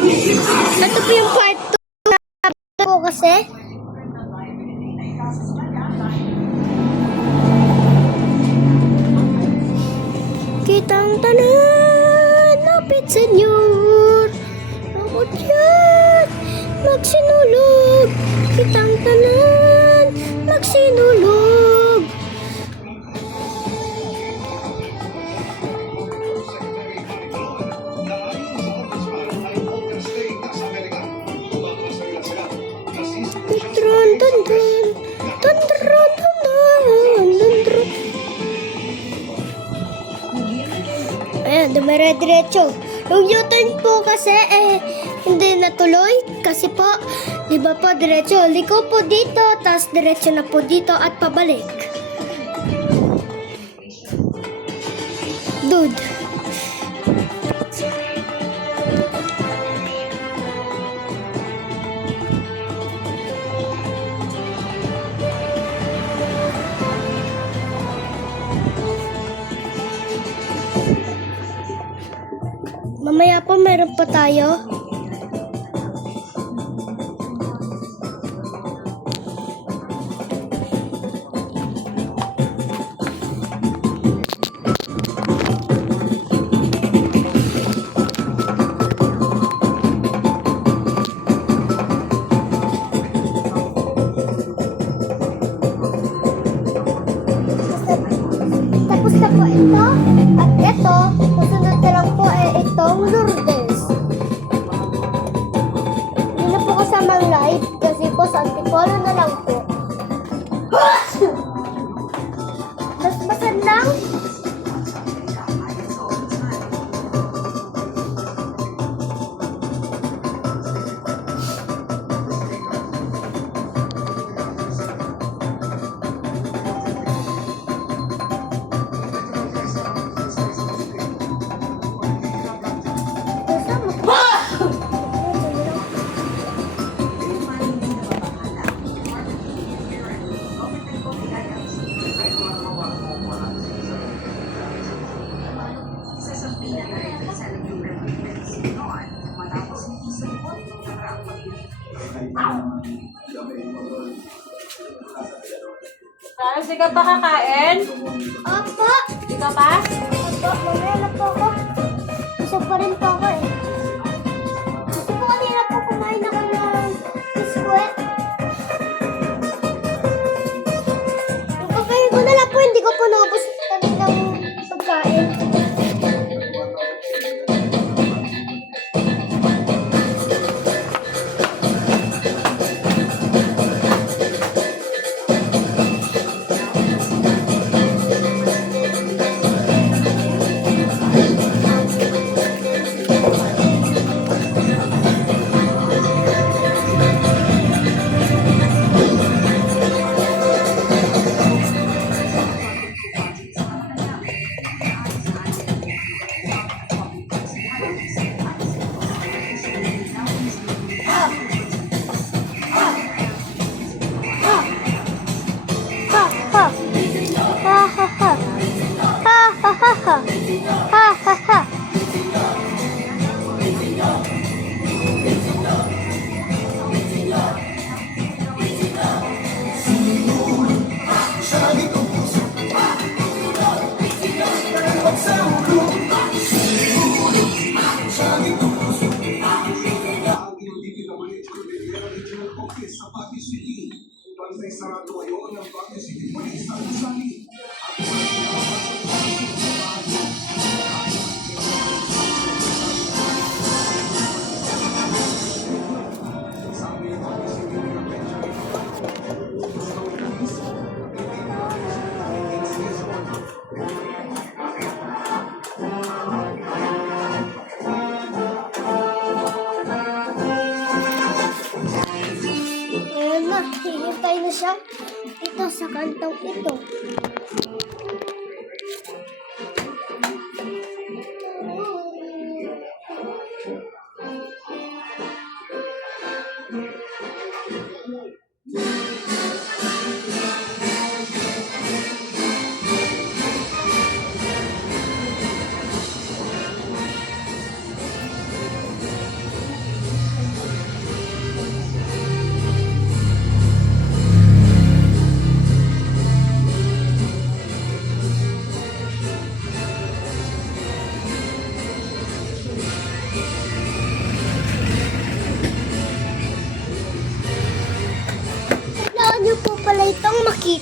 Ito po yung part 2 ko kasi. Kitang tanan, lapit senyor. Ako dyan, magsinulog. Kitang tanan, magsinulog. Dun, dun, dun. Dun, dun, dun, dun, dun, dun. Ayan, dumire-diretso. Yung U-turn po kasi hindi natuloy. Kasi po, di ba po, diretso. Liko po dito, tas diretso na po dito at pabalik. Dude. Mamaya po meron pa tayo. Tapos na po ito. At ito, susunod na lang po itong Lourdes. Hindi na po kasamang live kasi po sa Antipolo na lang po. Basbasan lang. Carlos, di ka pa kakain? Opo. Di ka pa? Opo, mamaya na po ako. Gusto pa rin po ako eh. Gusto po kanina po kumain ako ng biskwit. Yung kakain ko na lang po, hindi ko po naubos kaninang pagkain. Hihintay na siya dito sa kantong ito.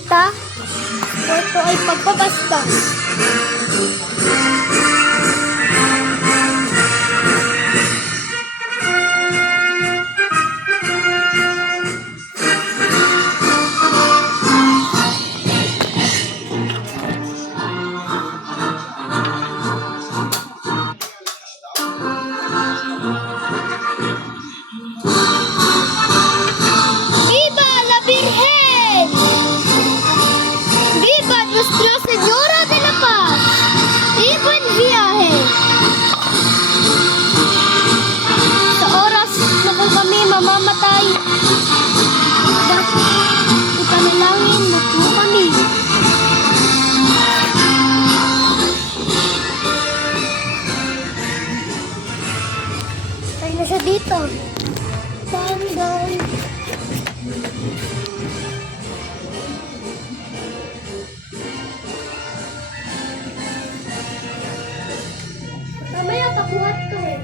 pagpapasta. Ito ay pagpapasta. ¡Viva la Virgen! ¡Viva Nuestra Señora de la Paz! ¡Y buen viaje! Sa oras na po kami mamamatay, ipanalangin na po kami. Ay, nasa dito. Down. Mamaya pakuhat to eh.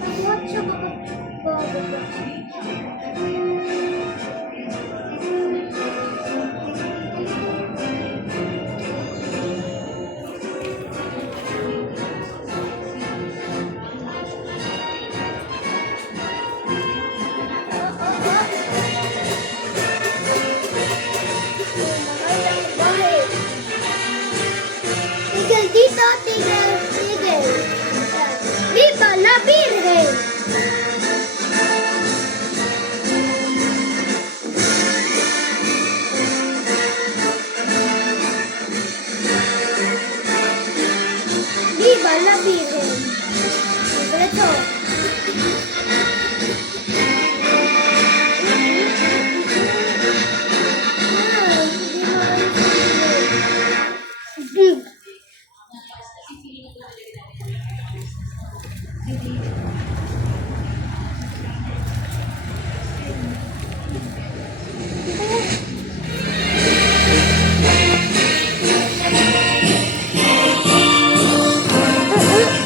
Pakuhat siya bababa. Tigil dito, tigil. Viva la Virgen! Viva la Virgen! Diretso.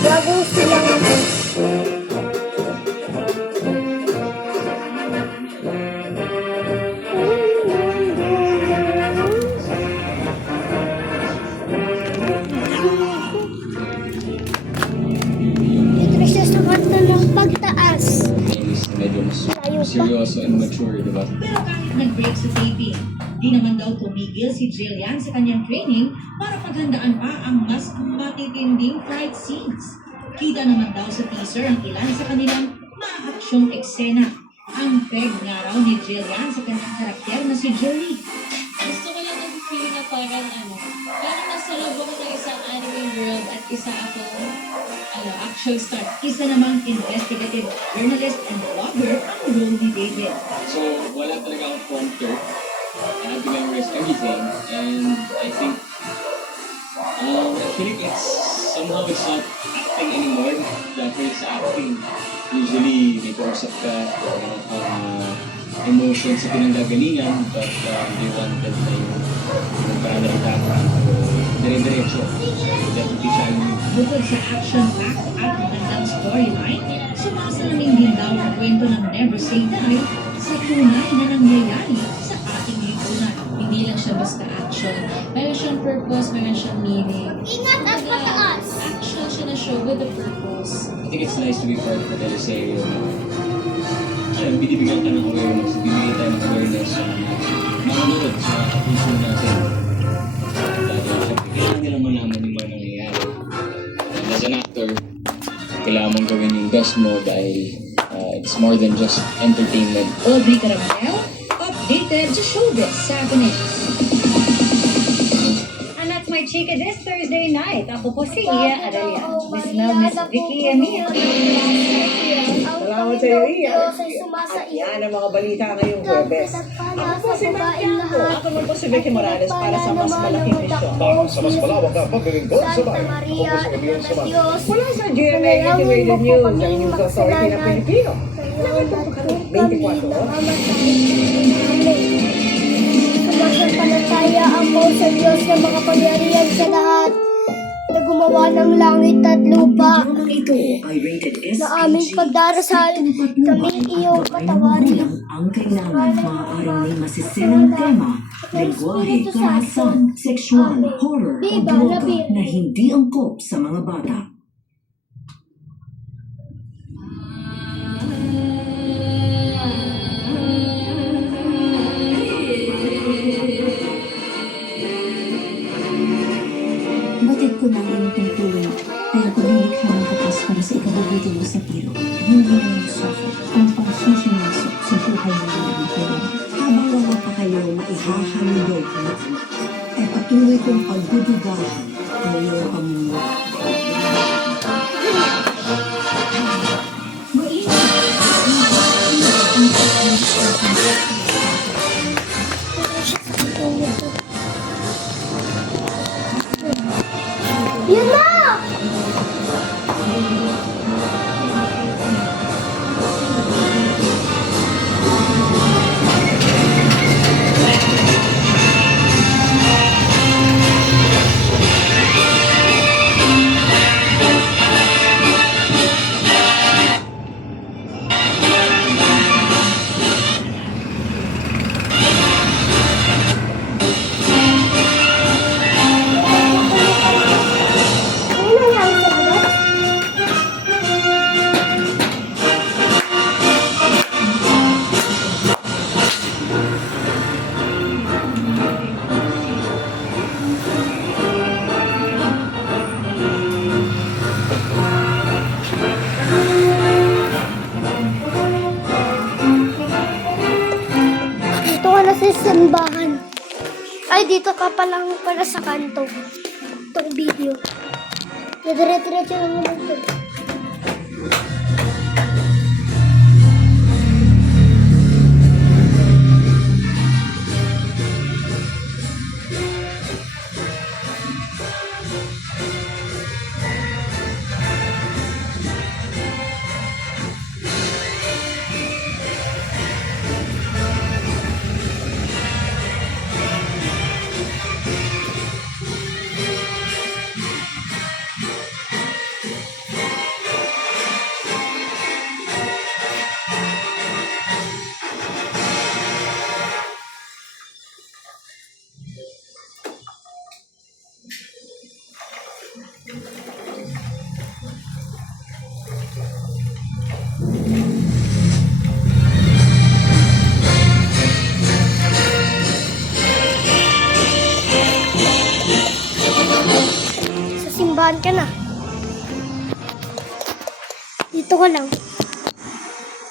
Bago silang ito siya sa kanta ng pagtaas. is medyo mas Tayo pa. seryoso and mature, di ba? Pero kahit nag-break sa taping, di naman daw tumigil si Jillian sa kanyang training para paghandaan pa ang mas matitinding fight scenes. Kita naman daw sa teaser ang ilan sa kanilang maaksyong eksena. Ang peg nga raw ni Jillian sa kanyang karakter na si Jolie. Gusto ko lang mag-feel na parang parang nasa loob ako ng isang anime world at isa ako, action star. Isa namang investigative journalist and blogger ang role ni David. So, wala talaga akong prompter. I have to memorize everything. And I think it's somehow it's not acting anymore. Dahil sa acting, usually may kausap ka, meron kang emotions sa pinanggagalingan, but they wanted na yung pananalita ko. Dire-diretso. So, definitely challenging. Bukod sa action-packed at magandang storyline, sumasalamin din daw ang kwento ng Never Say Die sa tunay na nangyayari sa ating lipunan. Hindi lang siya basta action. Meron siyang purpose, meron siyang meaning. Ingat at pataas. Action siya na show with a purpose. I think it's nice to be part of the teleserye. Binibigyan ka ng awareness, bibigyan tayo ng awareness sa manonood sa puso natin. Dahil syempre, kailangan nilang malaman yung mga nangyayari. And as an actor, kailangan mong gawin yung best mo dahil it's more than just entertainment. Audrey Caramel, updated sa showbiz happenings. And that's my chika this Thursday night. Ako po si Iya Aralian. Miss Mel, Miss Vicky Emil. Salamat sa iyo, Iya. Sumasa At yan ang mga balita ngayong Huwebes. Ako po si Mantiaco. Ako naman po si Vicky Morales para sa mas malaking misyon. Para sa mas malawak na paglilingkod sa bayan. Ako po si Emil Suman. Mula sa GMA Integrated News, ang News Authority ng Pilipino. Nakatuto kami 24 oras. Sumasampalataya ang sa Diyos ng mga pangyarihan sa lahat. gumawa ng langit at lupa. Ang programang ito ay rated SPG. Na aming pagdarasal, kami iyong patawarin. Ang kailangan maaaring may masisinang tema, lengguwahe, karahasan, sexual, horror, o Diba, droga labi? na hindi angkop sa mga bata. Batid ko na ang itong tulong. Kaya kung hindi ka ng kapas para sa ikabubuti mo sa tiro, hindi na yung suffer ang pangsusunasok sa buhay ng mga tulong. Habang wala pa kayo maihahalugay ka na anak, ay patuloy kong pagdudugahan ang iyong pamuno. Yun na! Ano nangyari sa labas? Dito ka na sa simbahan. Ay, dito ka pa lang pala sa kanto. Itong video. Dire-diretso lang naman ito. Sa simbahan ka na. Dito ka lang.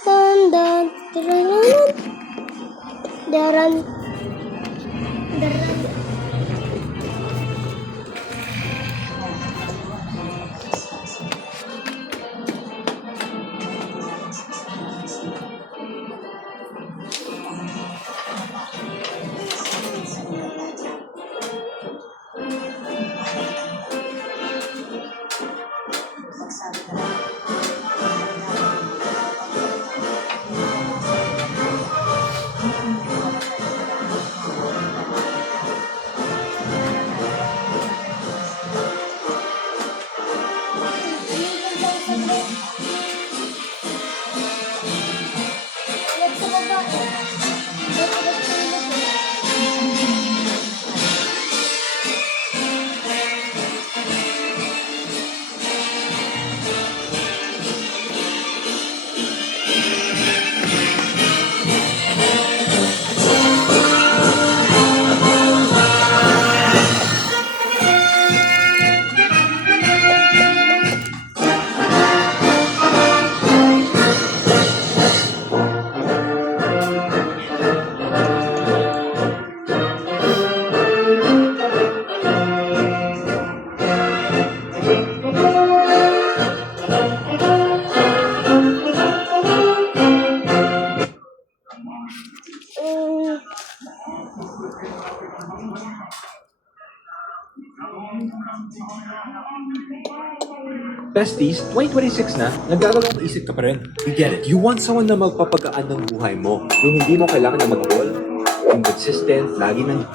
Tandan, taranan, daran, daran. Besties, 2026 na, nagdadalawang isip ka pa rin. We get it. You want someone na magpapagaan ng buhay mo. Yung hindi mo kailangan na mag-call. Yung consistent, lagi nang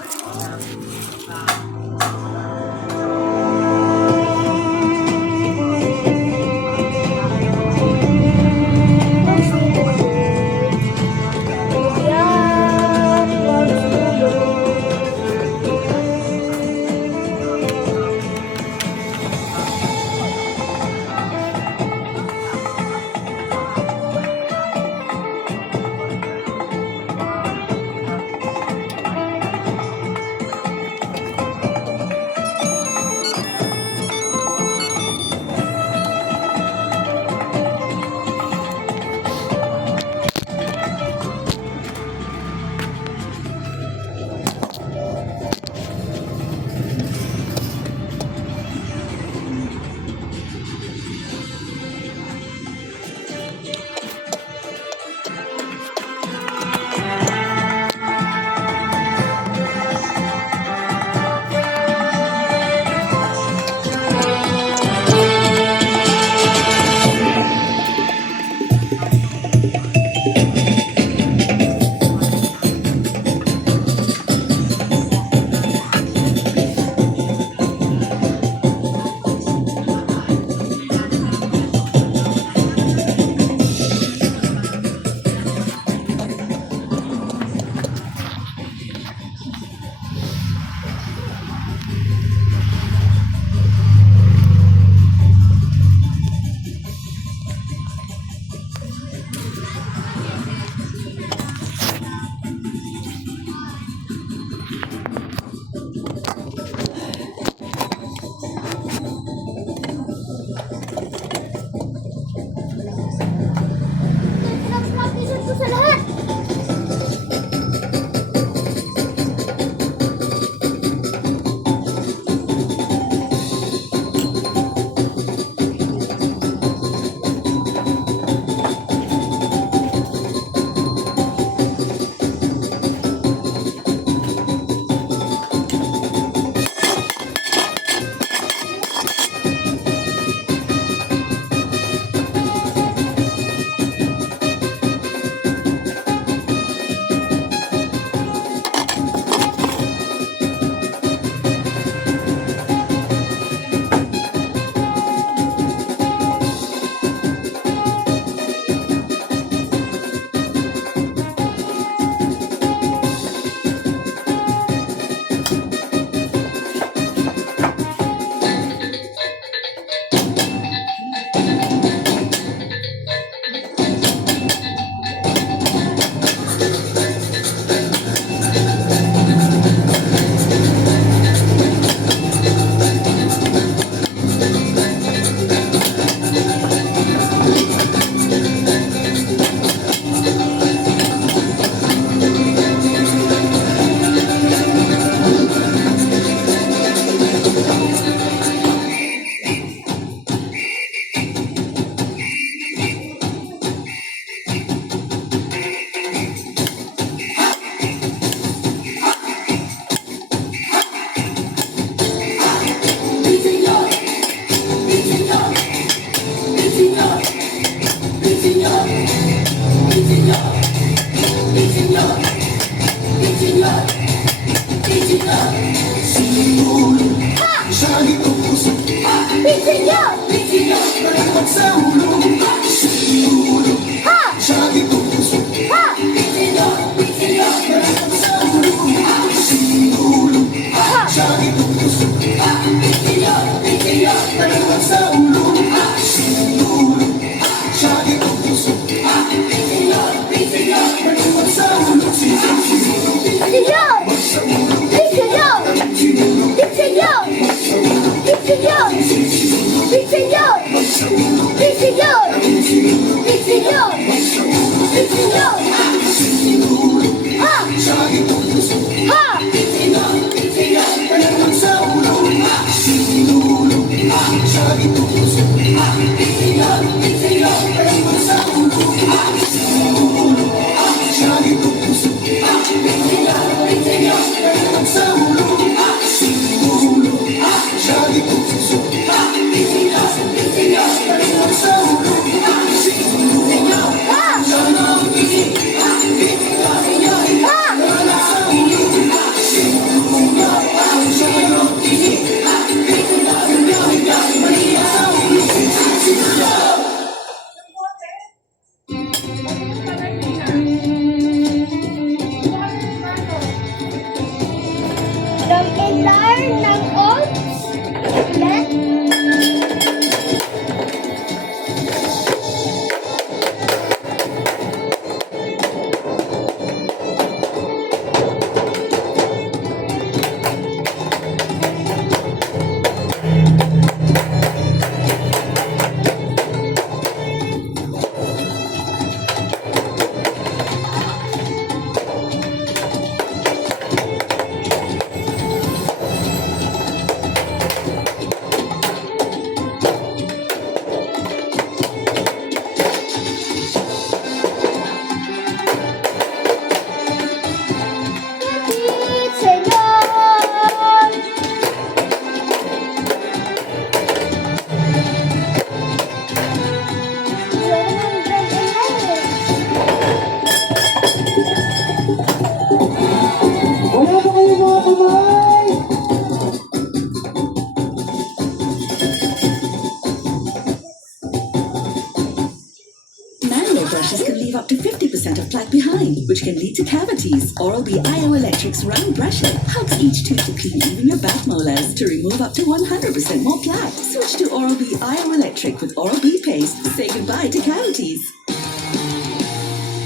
brushes can leave up to 50% of plaque behind, which can lead to cavities. Oral-B IO Electric's round brushing helps each tooth to clean even your back molars to remove up to 100% more plaque. Switch to Oral-B IO Electric with Oral-B Paste. Say goodbye to cavities.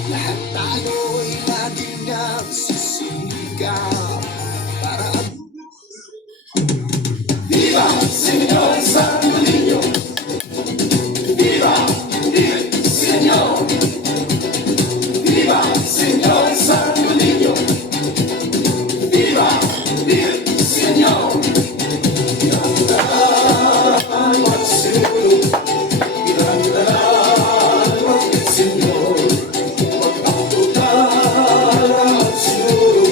Lahat tayo'y lagi nagsisigaw para Viva, Señor Santo Niño! Viva, Señor! Viva, Señor Santo Niño! Viva, Señor! Ilan ang siguro, ilan ang Señor! Magpaputala at siguro,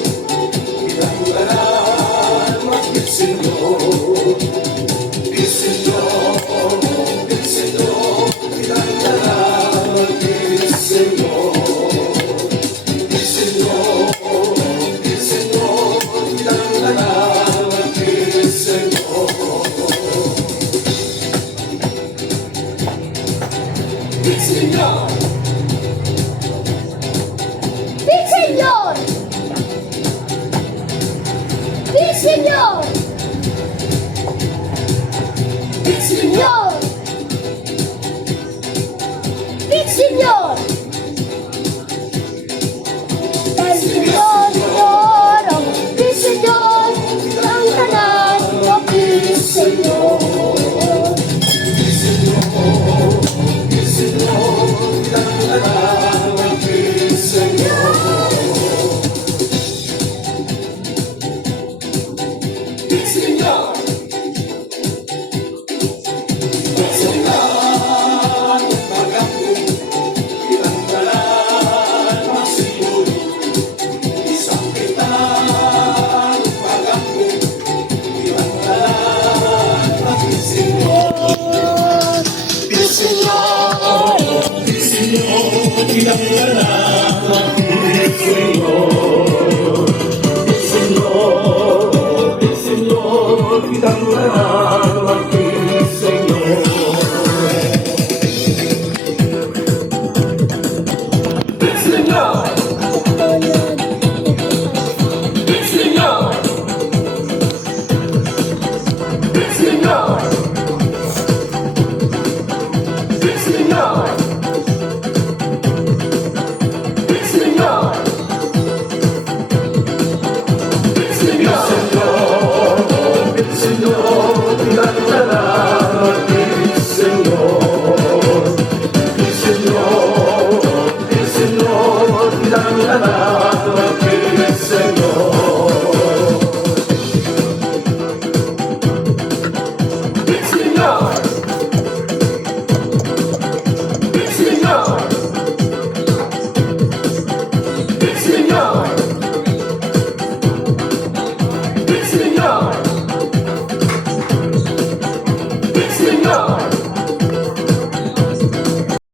Star!